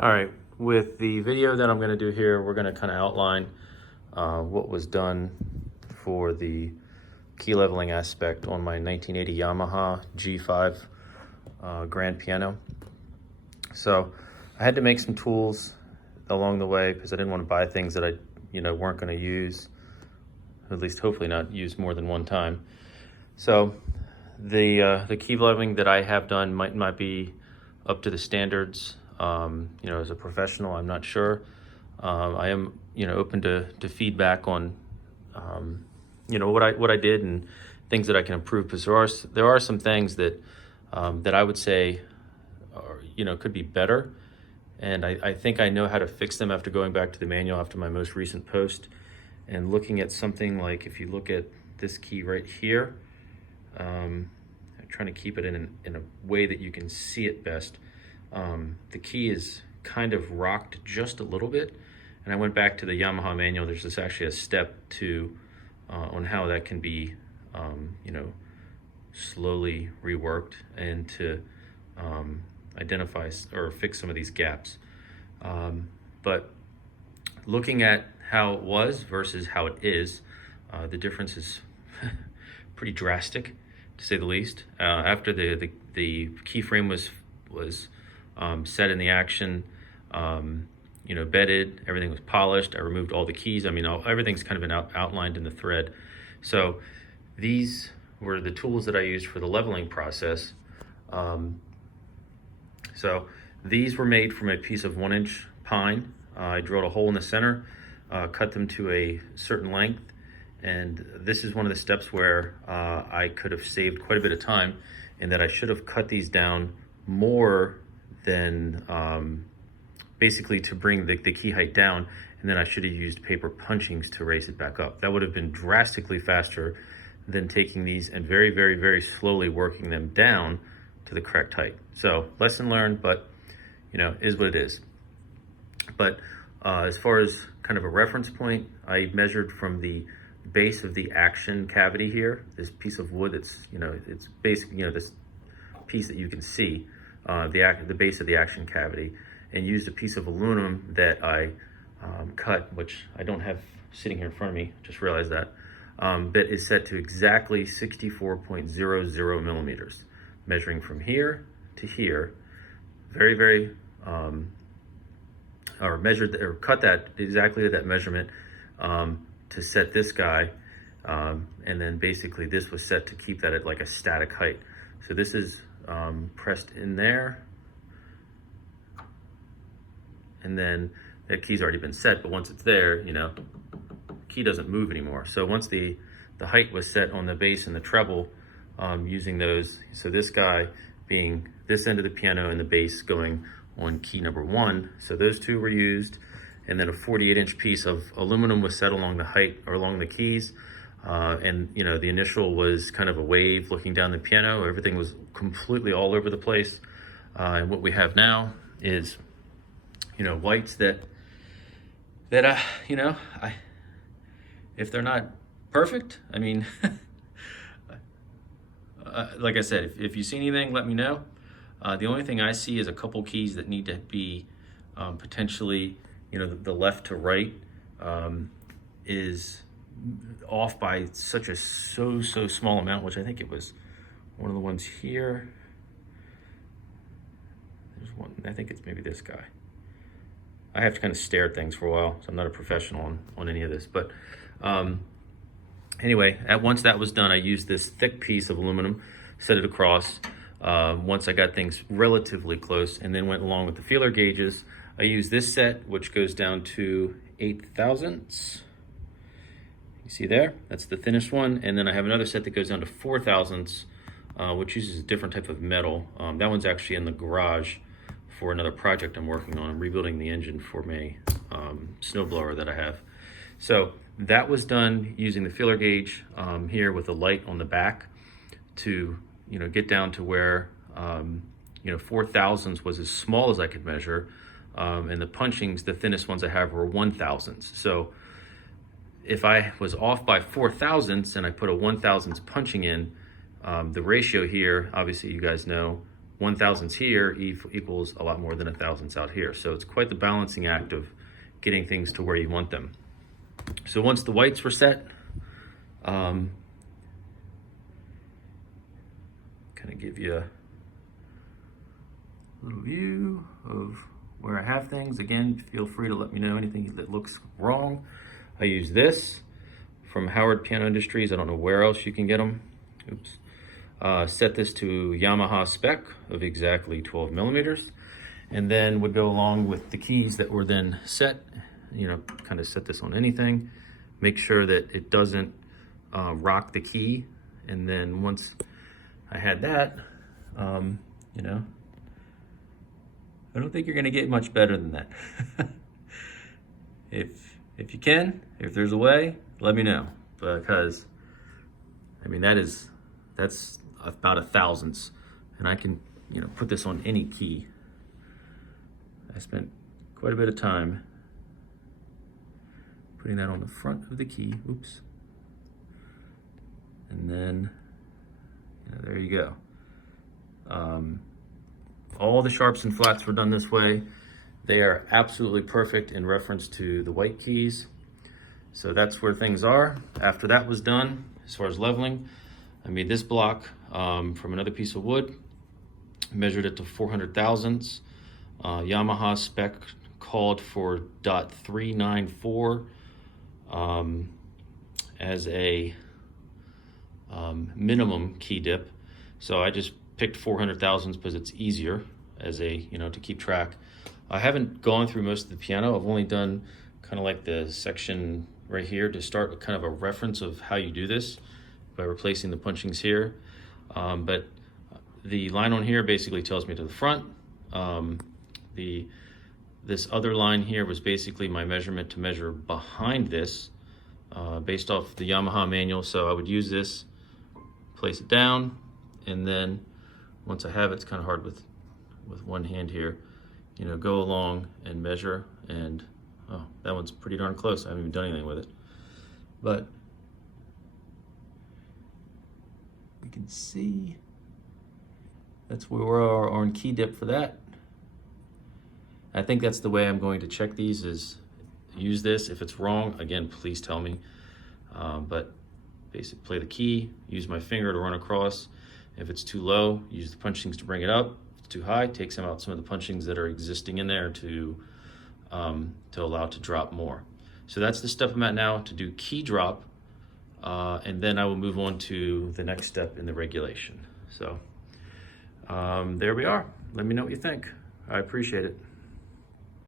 All right, with the video that I'm going to do here, we're going to kind of outline what was done for the key leveling aspect on my 1980 Yamaha G5 grand piano. So I had to make some tools along the way because I didn't want to buy things that I weren't going to use, at least hopefully not use more than one time. So the key leveling that I have done might not be up to the standards. As a professional, I'm not sure. I am, open to feedback on, what I did and things that I can improve, because there are some things that that I would say are, could be better. And I think I know how to fix them after going back to the manual after my most recent post and looking at something like, if you look at this key right here, I'm trying to keep it in a way that you can see it best. The key is kind of rocked just a little bit, and I went back to the Yamaha manual. There's actually a step on how that can be slowly reworked and to identify or fix some of these gaps. But looking at how it was versus how it is, the difference is pretty drastic, to say the least. After the keyframe was set in the action, bedded, everything was polished. I removed all the keys. I mean, everything's kind of been outlined in the thread. So these were the tools that I used for the leveling process. So these were made from a piece of 1-inch pine. I drilled a hole in the center, cut them to a certain length, and this is one of the steps where I could have saved quite a bit of time, in that I should have cut these down more than basically to bring the key height down, and then I should have used paper punchings to raise it back up. That would have been drastically faster than taking these and very, very, very slowly working them down to the correct height. So lesson learned, but is what it is. But as far as kind of a reference point, I measured from the base of the action cavity here, this piece of wood that's, it's basically, this piece that you can see, the base of the action cavity, and used a piece of aluminum that I cut, which I don't have sitting here in front of me, just realized that, that is set to exactly 64.00 millimeters, measuring from here to here, very, very, or cut that exactly to that measurement to set this guy, and then basically this was set to keep that at like a static height. So this is pressed in there, and then that key's already been set, but once it's there, key doesn't move anymore. So once the height was set on the bass and the treble, using those, so this guy being this end of the piano and the bass going on key number 1, so those two were used, and then a 48-inch piece of aluminum was set along the height, or along the keys, and the initial was kind of a wave looking down the piano. Everything was completely all over the place, and what we have now is whites that if they're not perfect, I mean, like I said, if you see anything, let me know. The only thing I see is a couple keys that need to be potentially, the left to right is off by such a so small amount, which I think it was one of the ones here. There's one, I think it's maybe this guy. I have to kind of stare at things for a while, so I'm not a professional on any of this. But anyway, once that was done, I used this thick piece of aluminum, set it across. Once I got things relatively close, and then went along with the feeler gauges, I used this set, which goes down to 8 thousandths. You see there? That's the thinnest one. And then I have another set that goes down to 4 thousandths, which uses a different type of metal. That one's actually in the garage for another project I'm working on. I'm rebuilding the engine for my snowblower that I have. So that was done using the feeler gauge here with a light on the back to get down to where 4 thousandths was as small as I could measure, and the punchings, the thinnest ones I have, were 1 thousandths. So if I was off by 4 thousandths and I put a 1 thousandths punching in, the ratio here, obviously you guys know, 1 thousandths here equals a lot more than 1 thousandths out here. So it's quite the balancing act of getting things to where you want them. So once the whites were set, kind of give you a little view of where I have things. Again, feel free to let me know anything that looks wrong. I use this from Howard Piano Industries. I don't know where else you can get them. Oops. Set this to Yamaha spec of exactly 12 millimeters, and then would go along with the keys that were then set. You know, kind of set this on anything. Make sure that it doesn't rock the key. And then once I had that, you know, I don't think you're gonna get much better than that. If you can, if there's a way, let me know, because I mean that's about 1 thousandths, and I can, you know, put this on any key. I spent quite a bit of time putting that on the front of the key. Oops. And then, you know, there you go. All the sharps and flats were done this way. They are absolutely perfect in reference to the white keys. So that's where things are. After that was done, as far as leveling, I made this block from another piece of wood, measured it to 400 thousandths. Yamaha spec called for .394 as a minimum key dip. So I just picked 400 thousandths because it's easier as a, you know, to keep track. I haven't gone through most of the piano. I've only done kind of like the section right here to start with kind of a reference of how you do this by replacing the punchings here. But the line on here basically tells me to the front. This other line here was basically my measurement to measure behind this based off the Yamaha manual. So I would use this, place it down, and then once I have it, it's kind of hard with one hand here, you know, go along and measure. And oh, that one's pretty darn close. I haven't even done anything with it, but we can see that's where we are on key dip for that. I think that's the way I'm going to check these, is use this. If it's wrong, again, please tell me. But basically play the key, use my finger to run across. If it's too low, use the punchings to bring it up. If it's too high, take out some of the punchings that are existing in there to allow it to drop more. So that's the step I'm at now, to do key drop, and then I will move on to the next step in the regulation. So there we are. Let me know what you think. I appreciate it.